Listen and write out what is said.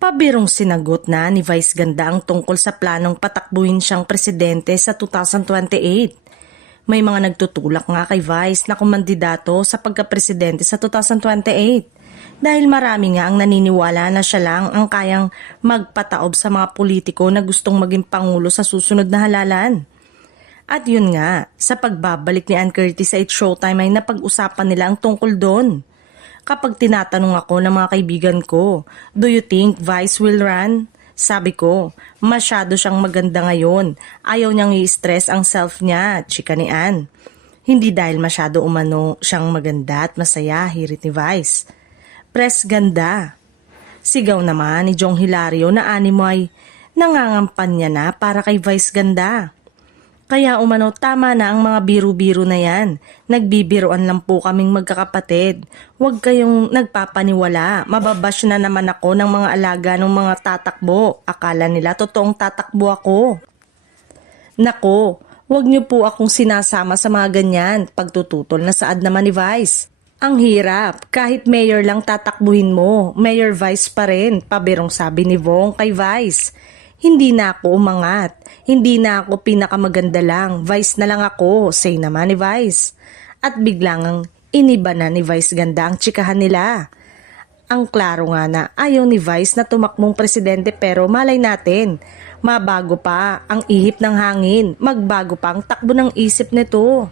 Pabirong sinagot na ni Vice Ganda ang tungkol sa planong patakbuhin siyang presidente sa 2028. May mga nagtutulak nga kay Vice na kumandidato sa pagkapresidente sa 2028 dahil marami nga ang naniniwala na siya lang ang kayang magpataob sa mga politiko na gustong maging pangulo sa susunod na halalan. At yun nga, sa pagbabalik ni Ann Curtis sa It's Showtime ay napag-usapan nila ang tungkol doon. Kapag tinatanong ako ng mga kaibigan ko, do you think Vice will run? Sabi ko, masyado siyang maganda ngayon. Ayaw niyang i-stress ang self niya, chika ni Ann. Hindi dahil masyado umano siyang maganda at masaya, hirit ni Vice. Press ganda. Sigaw naman ni Jong Hilario na animo ay nangangampanya na para kay Vice Ganda. Kaya umano tama na ang mga biro-biro na yan. Nagbibiroan lang po kaming magkakapatid. Huwag kayong nagpapaniwala. Mababash na naman ako ng mga alaga ng mga tatakbo. Akala nila totoong tatakbo ako. Nako, huwag niyo po akong sinasama sa mga ganyan. Pagtututol na saad naman ni Vice. Ang hirap, kahit mayor lang tatakbuhin mo, mayor Vice pa rin, pabirong sabi ni Vong kay Vice. Hindi na ako umangat, hindi na ako pinakamaganda lang, Vice na lang ako, say naman ni Vice. At biglang ang iniba na ni Vice Ganda ang tsikahan nila. Ang klaro nga na ayaw ni Vice na tumakbong presidente pero malay natin, mabago pa ang ihip ng hangin, magbago pa ang takbo ng isip nito.